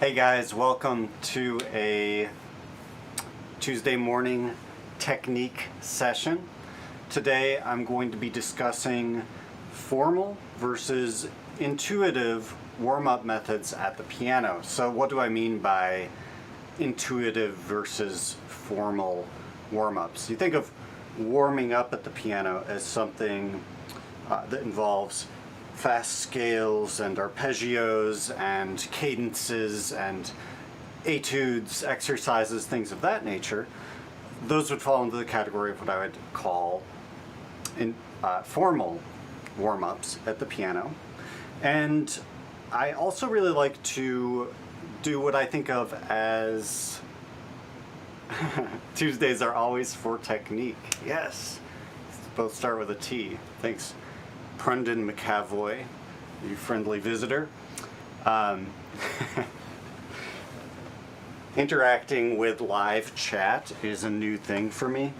Hey guys, welcome to a Tuesday morning technique session. Today I'm going to be discussing formal versus intuitive warm-up methods at the piano. So what do I mean by intuitive versus formal warm-ups? You think of warming up at the piano as something that involves fast scales and arpeggios and cadences and etudes, exercises, things of that nature. Those would fall into the category of what I would call formal warm-ups at the piano. And I also really like to do what I think of as Tuesdays are always for technique. Yes, both start with a T. Thanks, Prundin McAvoy, you friendly visitor. Interacting with live chat is a new thing for me.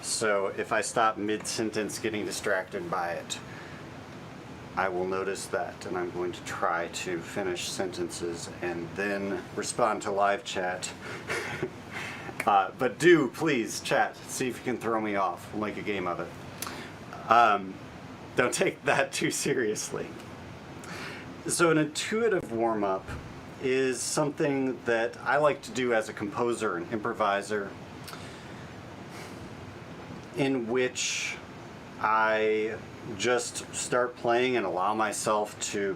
So if I stop mid-sentence getting distracted by it, I will notice that, and I'm going to try to finish sentences and then respond to live chat. But do please chat, see if you can throw me off. We'll make a game of it. Don't take that too seriously. So an intuitive warm-up is something that I like to do as a composer and improviser, in which I just start playing and allow myself to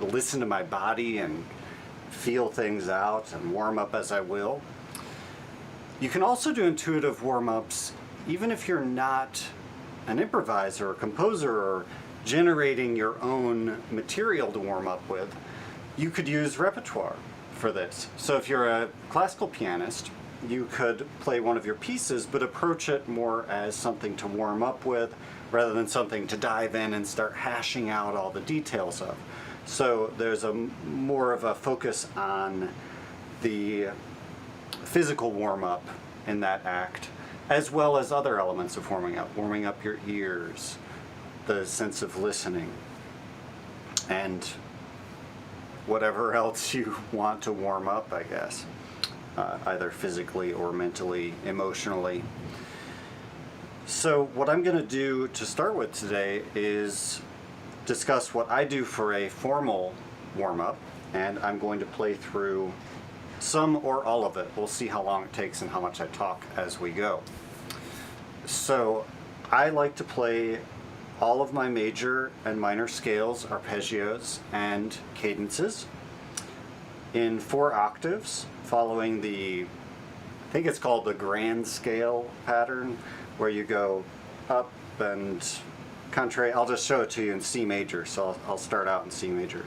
listen to my body and feel things out and warm up as I will. You can also do intuitive warm-ups even if you're not an improviser or composer or generating your own material to warm up with. You could use repertoire for this. So if you're a classical pianist, you could play one of your pieces but approach it more as something to warm up with rather than something to dive in and start hashing out all the details of. So there's more of a focus on the physical warm-up in that act, as well as other elements of warming up your ears, the sense of listening, and whatever else you want to warm up, I guess, either physically or mentally, emotionally. So what I'm going to do to start with today is discuss what I do for a formal warm-up, and I'm going to play through some or all of it. We'll see how long it takes and how much I talk as we go. So I like to play all of my major and minor scales, arpeggios, and cadences in 4 octaves, following I think it's called the grand scale pattern, where you go up and contrary. I'll just show it to you in C major, so I'll start out in C major.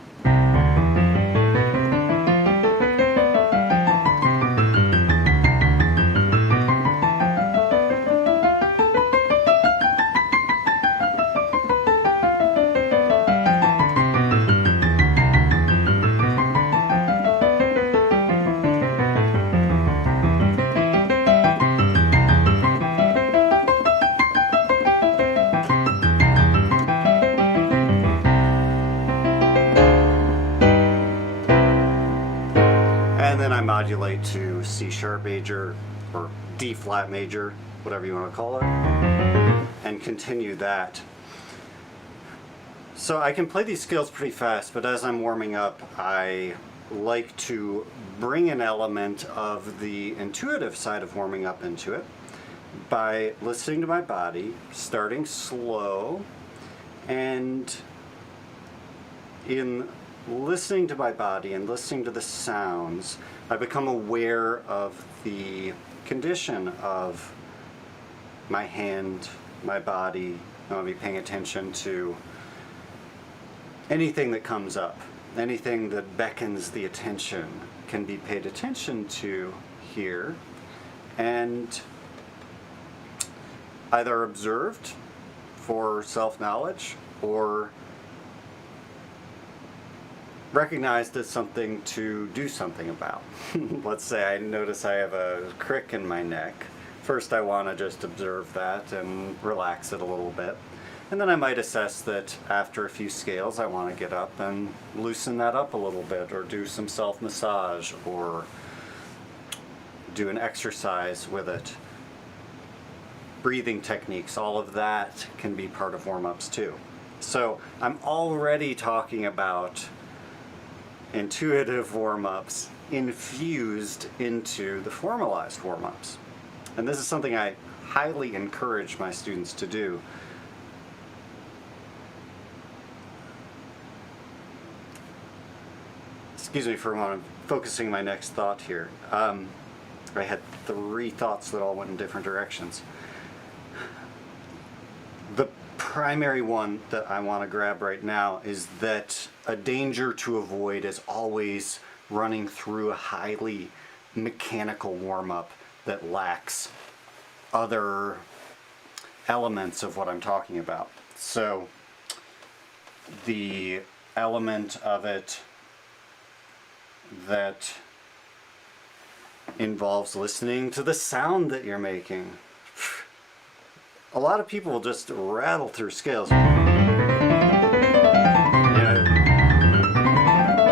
Modulate to C sharp major or D flat major, whatever you want to call it, and continue that. So I can play these scales pretty fast, but as I'm warming up, I like to bring an element of the intuitive side of warming up into it by listening to my body, starting slow, and in listening to my body and listening to the sounds, I become aware of the condition of my hand, my body. I'll be paying attention to anything that comes up, anything that beckons the attention can be paid attention to here, and either observed for self-knowledge or recognized as something to do something about. Let's say I notice I have a crick in my neck. First I want to just observe that and relax it a little bit. And then I might assess that after a few scales, I want to get up and loosen that up a little bit, or do some self-massage, or do an exercise with it. Breathing techniques, all of that can be part of warm-ups too. So I'm already talking about intuitive warm-ups infused into the formalized warm-ups. And this is something I highly encourage my students to do. Excuse me for a moment, I'm focusing my next thought here. I had 3 thoughts that all went in different directions. The primary one that I want to grab right now is that a danger to avoid is always running through a highly mechanical warm-up that lacks other elements of what I'm talking about. So the element of it that involves listening to the sound that you're making. A lot of people will just rattle through scales. You know,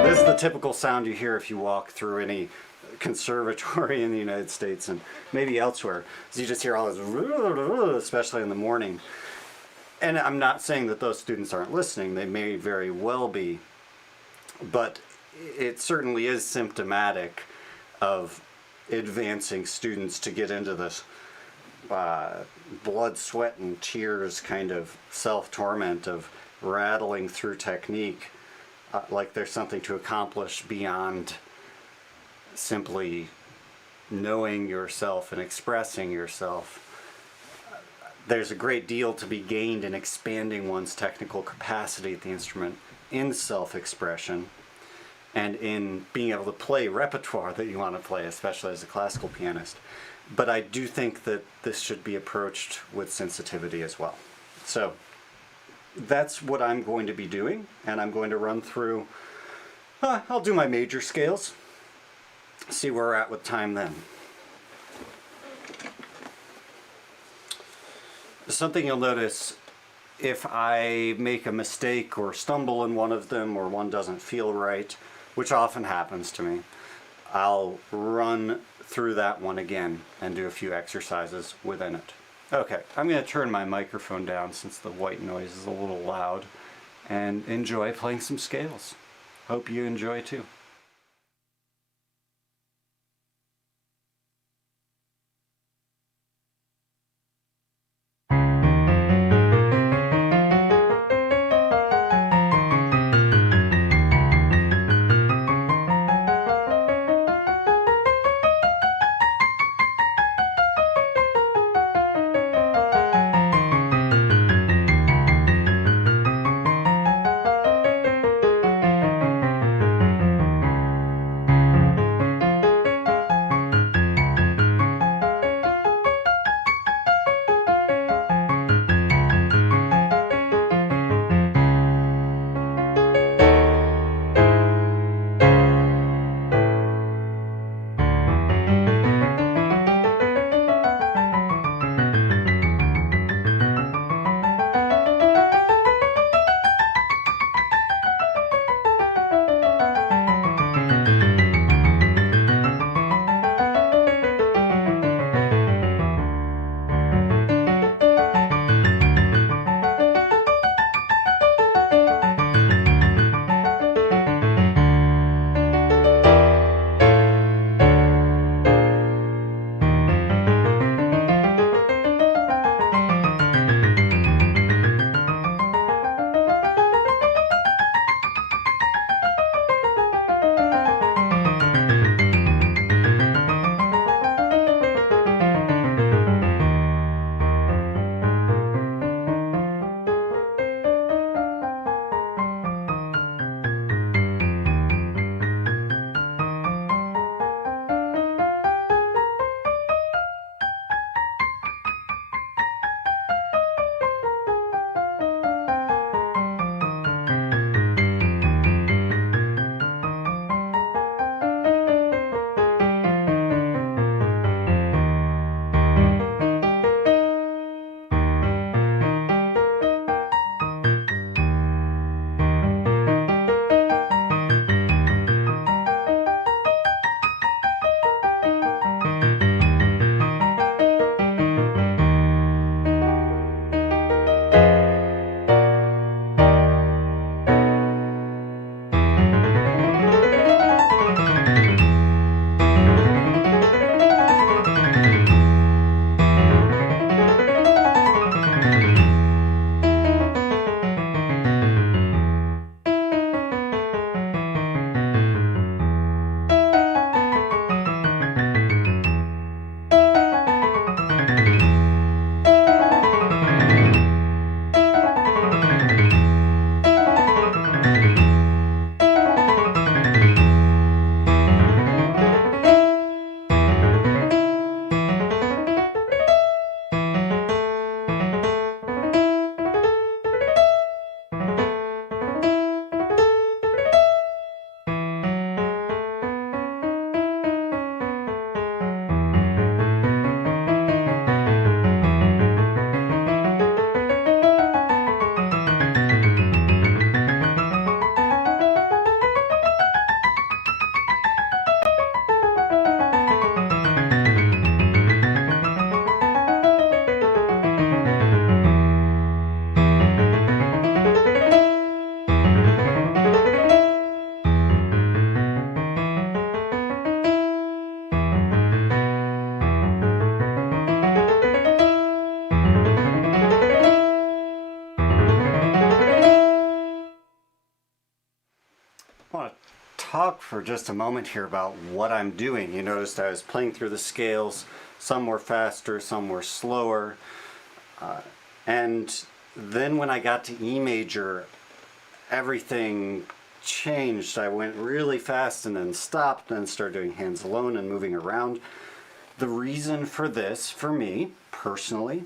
this is the typical sound you hear if you walk through any conservatory in the United States and maybe elsewhere. So you just hear all this, especially in the morning. And I'm not saying that those students aren't listening. They may very well be. But it certainly is symptomatic of advancing students to get into this blood, sweat, and tears kind of self-torment of rattling through technique like there's something to accomplish beyond simply knowing yourself and expressing yourself. There's a great deal to be gained in expanding one's technical capacity at the instrument in self-expression and in being able to play repertoire that you want to play, especially as a classical pianist. But I do think that this should be approached with sensitivity as well. So that's what I'm going to be doing, and I'm going to run through, I'll do my major scales, see where we're at with time then. Something you'll notice, if I make a mistake or stumble in one of them, or one doesn't feel right, which often happens to me, I'll run through that one again and do a few exercises within it. Okay, I'm going to turn my microphone down since the white noise is a little loud, and enjoy playing some scales. Hope you enjoy too. talk for just a moment here about what I'm doing. You noticed I was playing through the scales. Some were faster, some were slower. And then when I got to E major, everything changed. I went really fast and then stopped and started doing hands alone and moving around. The reason for this, for me personally,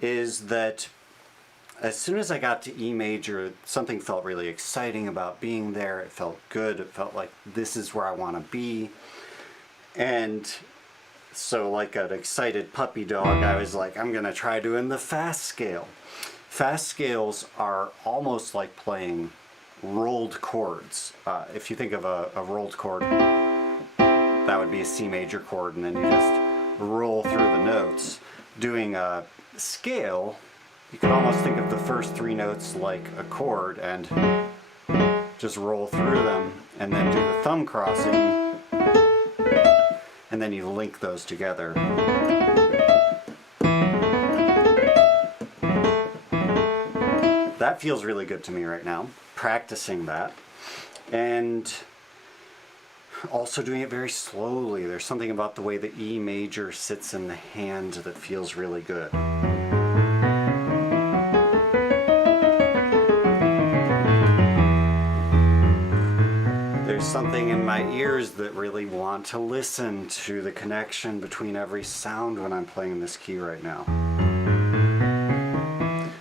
is that as soon as I got to E major, something felt really exciting about being there. It felt good. It felt like this is where I want to be. And so like an excited puppy dog, I was like, I'm going to try doing the fast scale. Fast scales are almost like playing rolled chords. If you think of a rolled chord, that would be a C major chord, and then you just roll through the notes. Doing a scale, you can almost think of the first three notes like a chord and just roll through them, and then do the thumb crossing, and then you link those together. That feels really good to me right now, practicing that, and also doing it very slowly. There's something about the way the E major sits in the hand that feels really good. There's something in my ears that really want to listen to the connection between every sound when I'm playing this key right now.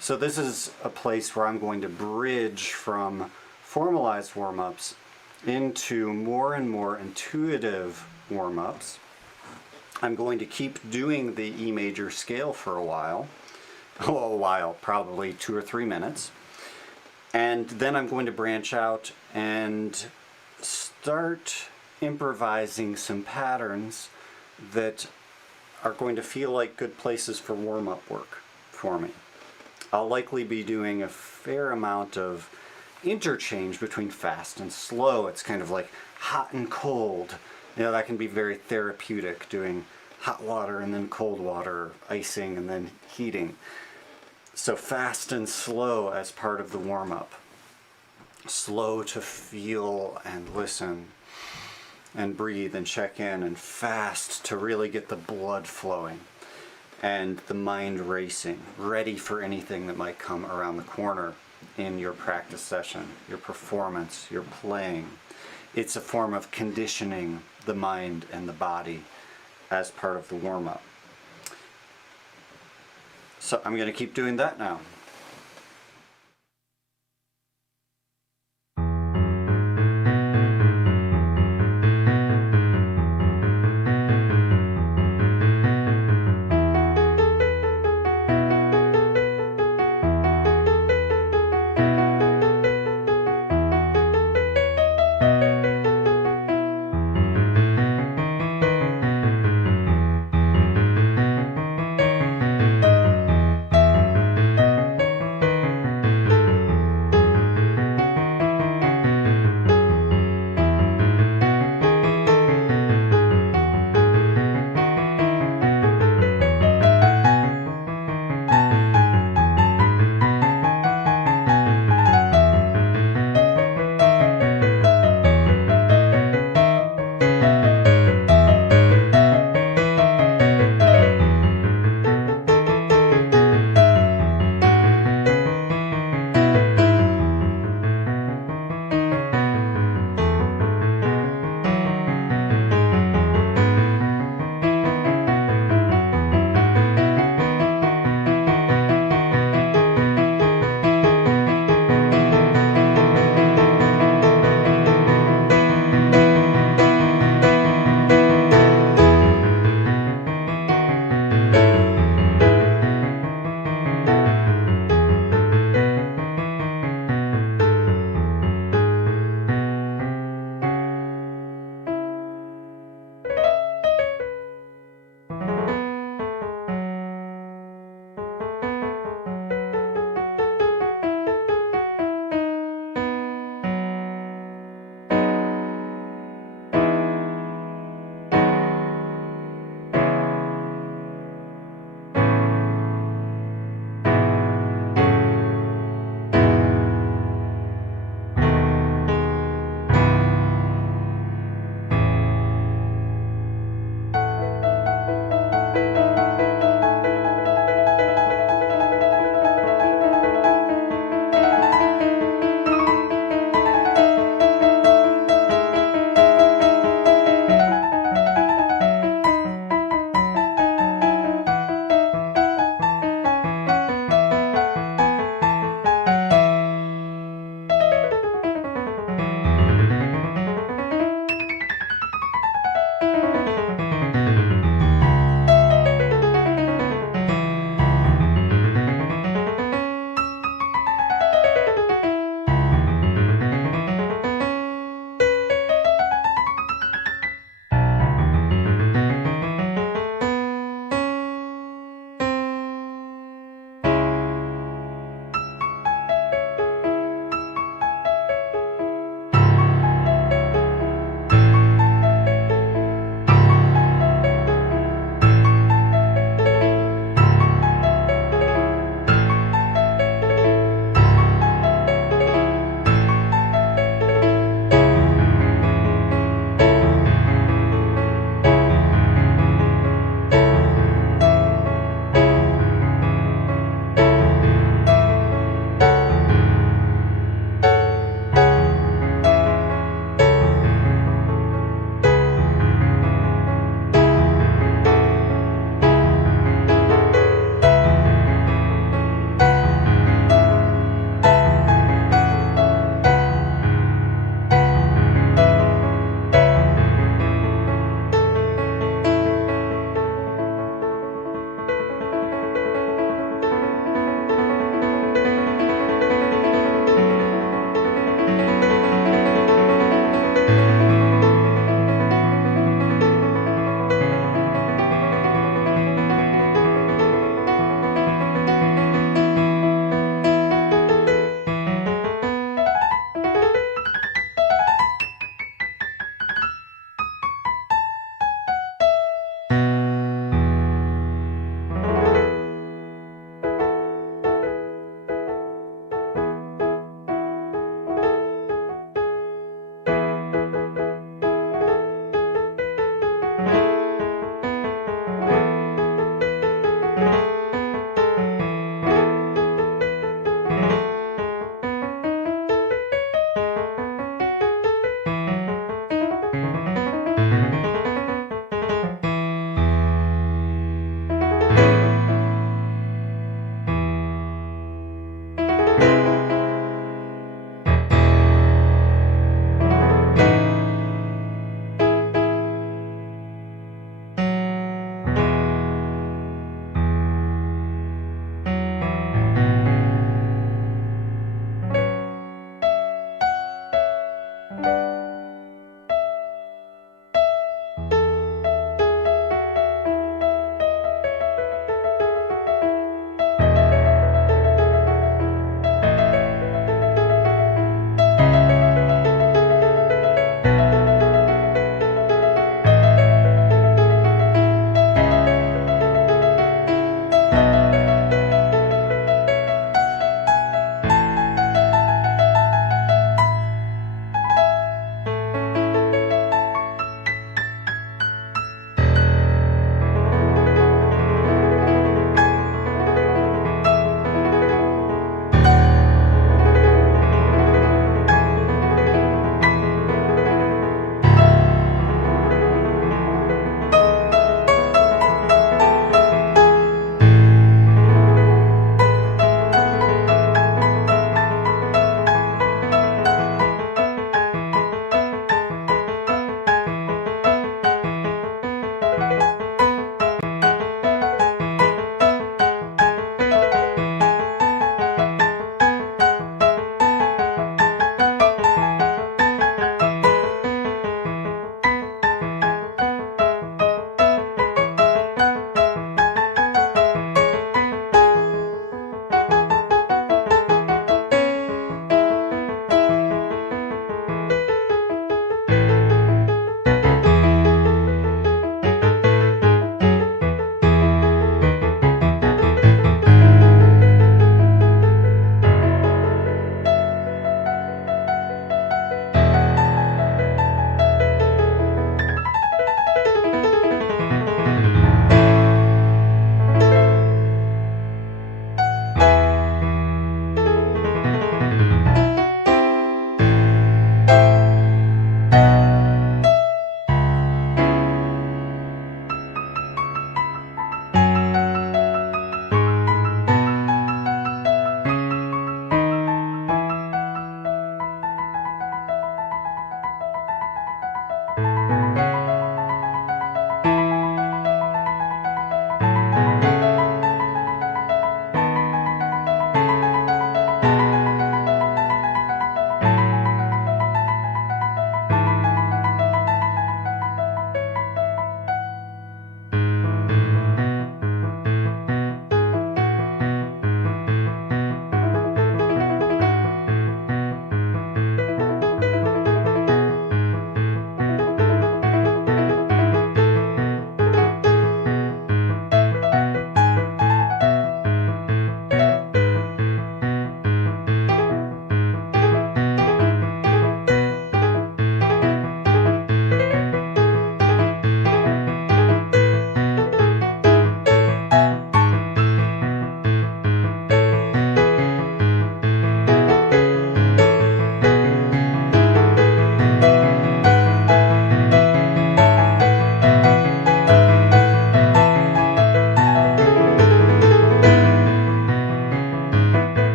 So this is a place where I'm going to bridge from formalized warm-ups into more and more intuitive warm-ups. I'm going to keep doing the E major scale for a while, probably 2 or 3 minutes. And then I'm going to branch out and start improvising some patterns that are going to feel like good places for warm-up work for me. I'll likely be doing a fair amount of interchange between fast and slow. It's kind of like hot and cold. You know, that can be very therapeutic, doing hot water and then cold water, icing and then heating. So fast and slow as part of the warm-up. Slow to feel and listen and breathe and check in, and fast to really get the blood flowing and the mind racing, ready for anything that might come around the corner in your practice session, your performance, your playing. It's a form of conditioning the mind and the body as part of the warm-up. So I'm going to keep doing that now.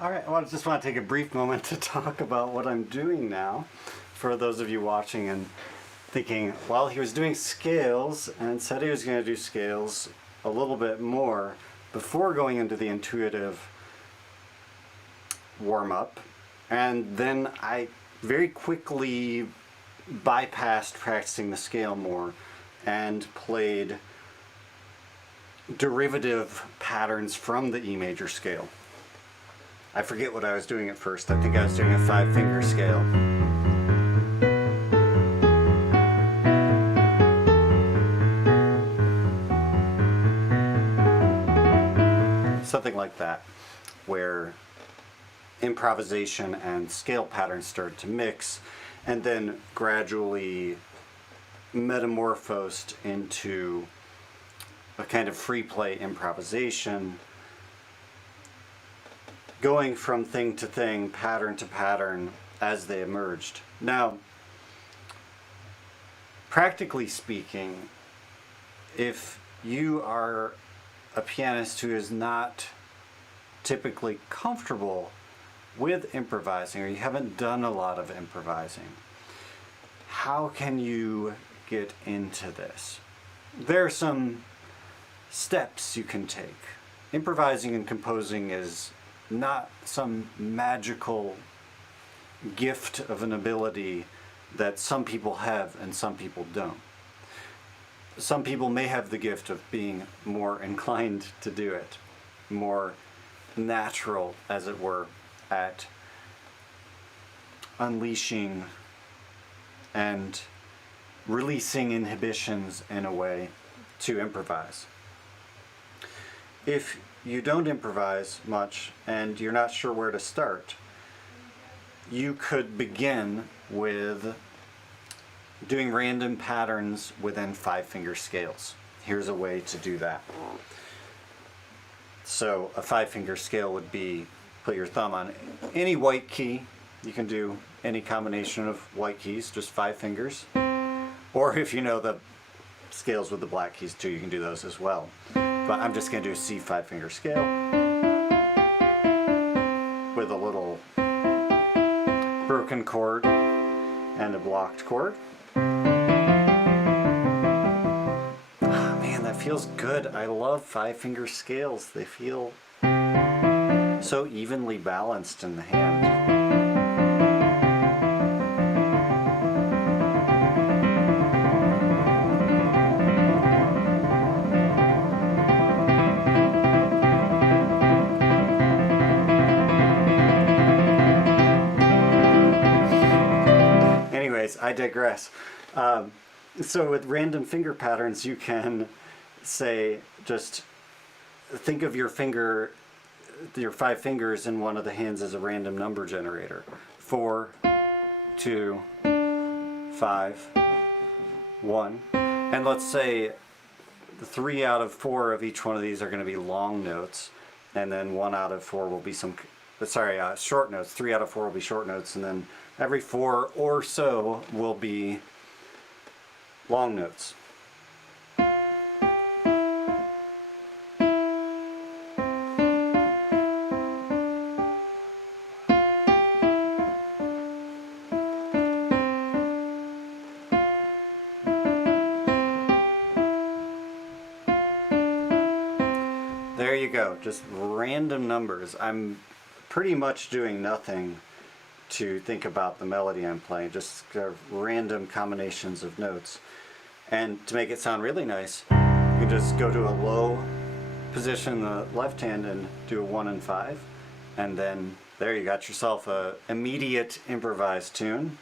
All right, well, I just want to take a brief moment to talk about what I'm doing now. For those of you watching and thinking, well, he was doing scales and said he was going to do scales a little bit more before going into the intuitive warm-up. And then I very quickly bypassed practicing the scale more and played derivative patterns from the E major scale. I forget what I was doing at first. I think I was doing a 5-finger scale. Something like that, where improvisation and scale patterns started to mix and then gradually metamorphosed into a kind of free play improvisation, going from thing to thing, pattern to pattern as they emerged. Now, practically speaking, if you are a pianist who is not typically comfortable with improvising, or you haven't done a lot of improvising, how can you get into this? There are some steps you can take. Improvising and composing is not some magical gift of an ability that some people have and some people don't. Some people may have the gift of being more inclined to do it, more natural, as it were, at unleashing and releasing inhibitions in a way to improvise. If you don't improvise much and you're not sure where to start, you could begin with doing random patterns within 5-finger scales. Here's a way to do that. So a 5-finger scale would be, put your thumb on any white key. You can do any combination of white keys, just 5 fingers. Or if you know the scales with the black keys too, you can do those as well. But I'm just going to do a C 5-finger scale with a little broken chord and a blocked chord. Man, that feels good. I love 5-finger scales. They feel so evenly balanced in the hand. Anyways, I digress. So with random finger patterns, you can say, just think of your 5 fingers in one of the hands as a random number generator. 4, 2, 5, 1. And let's say 3 out of 4 of each one of these are going to be long notes, and then 1 out of 4 will be short notes. 3 out of 4 will be short notes, and then every 4 or so will be long notes. There you go, just random numbers. I'm pretty much doing nothing to think about the melody I'm playing, just random combinations of notes. And to make it sound really nice, you can just go to a low position in the left hand and do a 1 and 5, and then there you got yourself a immediate improvised tune.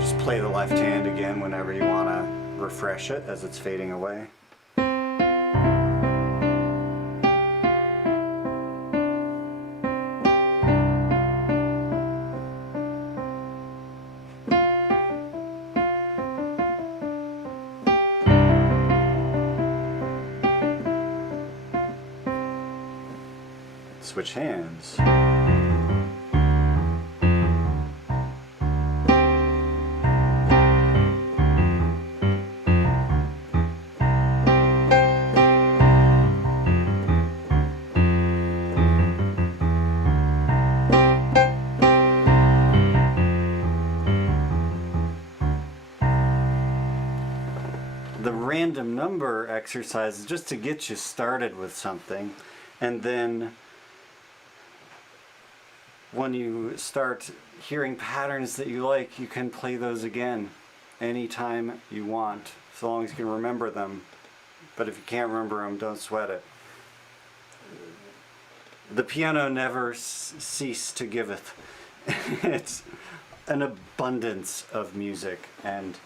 Just play the left hand again whenever you want to refresh it as it's fading away. Switch hands. the random number exercise is just to get you started with something, and then when you start hearing patterns that you like, you can play those again anytime you want, so long as you can remember them. But if you can't remember them, don't sweat it. The piano never cease to giveth. It's an abundance of music, and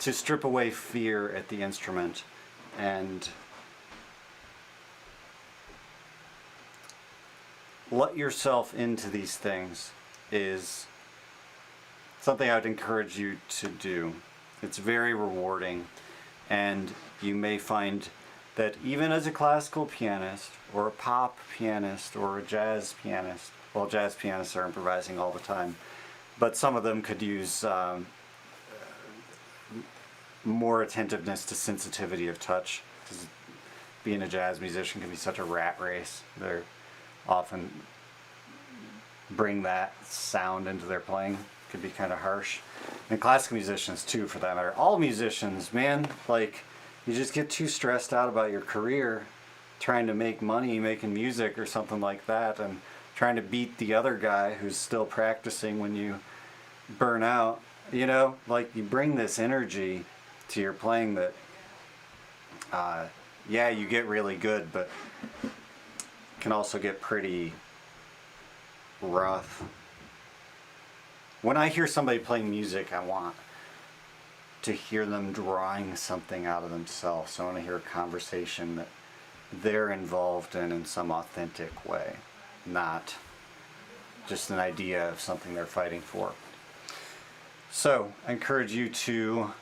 to strip away fear at the instrument and let yourself into these things is something I would encourage you to do. It's very rewarding, and you may find that even as a classical pianist or a pop pianist or a jazz pianist, well, jazz pianists are improvising all the time, but some of them could use more attentiveness to sensitivity of touch, because being a jazz musician can be such a rat race. They're often bring that sound into their playing. It can be kind of harsh. And classical musicians too, for that matter. All musicians, man, like, you just get too stressed out about your career trying to make money making music or something like that, and trying to beat the other guy who's still practicing when you burn out. You know, like, you bring this energy to your playing that yeah, you get really good, but can also get pretty rough. When I hear somebody playing music, I want to hear them drawing something out of themselves. I want to hear a conversation that they're involved in some authentic way, not just an idea of something they're fighting for. So I encourage you to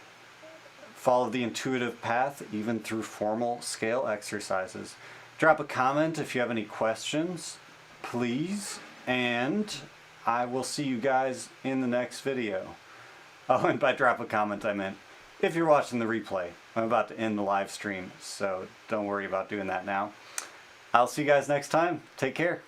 follow the intuitive path, even through formal scale exercises. Drop a comment if you have any questions, please, and I will see you guys in the next video. Oh, and by drop a comment, I meant if you're watching the replay. I'm about to end the live stream, so don't worry about doing that now. I'll see you guys next time. Take care.